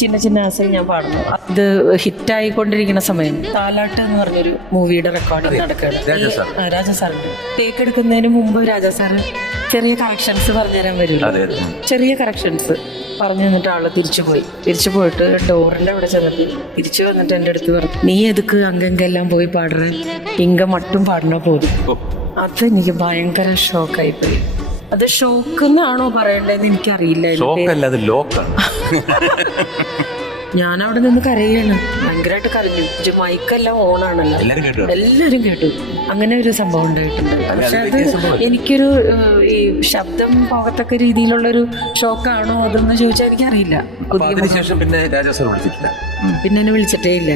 ചിന്ന ചിന്ന ആസൽ ഞാൻ പാടുന്നു. അത് ഹിറ്റായിക്കൊണ്ടിരിക്കുന്ന സമയം താലാട്ട് എന്ന് പറഞ്ഞൊരു മൂവിയുടെ റെക്കോർഡിംഗ് നടക്കുകയാണ്. രാജാ സാറിന്റെ ടേക്ക് എടുക്കുന്നതിന് മുമ്പ് രാജാ സാറ് ചെറിയ കറക്ഷൻസ് പറഞ്ഞുതരാൻ വരില്ല. ചെറിയ കറക്ഷൻസ് പറഞ്ഞു തന്നിട്ട് ആള് തിരിച്ചു പോയിട്ട് ഡോറിന്റെ അവിടെ ചെന്നിട്ട് തിരിച്ചു വന്നിട്ട് എൻ്റെ അടുത്ത് പറഞ്ഞു, നീ എതുക്ക് അങ്കെല്ലാം പോയി പാടുற, ഇങ്ക മട്ടും പാടണ പോലും. അതെനിക്ക് ഭയങ്കര ഷോക്കായി പോയി. അത് ഷോക്ക് എന്നാണോ പറയണ്ടതെന്ന് എനിക്കറിയില്ല. ഞാൻ അവിടെ നിന്ന് കരയാണ്, ഭയങ്കരമായിട്ട് കരഞ്ഞു. മൈക്കെല്ലാം ഓണാണല്ലോ, എല്ലാരും കേട്ടു. അങ്ങനെ ഒരു സംഭവം ഉണ്ടായിട്ടുണ്ട്. പക്ഷെ അത് എനിക്കൊരു ഈ ശബ്ദം പോകത്തക്ക രീതിയിലുള്ളൊരു ഷോക്കാണോ അതെന്ന് ചോദിച്ചാൽ എനിക്കറിയില്ല. പിന്നെ എന്നെ വിളിച്ചിട്ടേ ഇല്ല.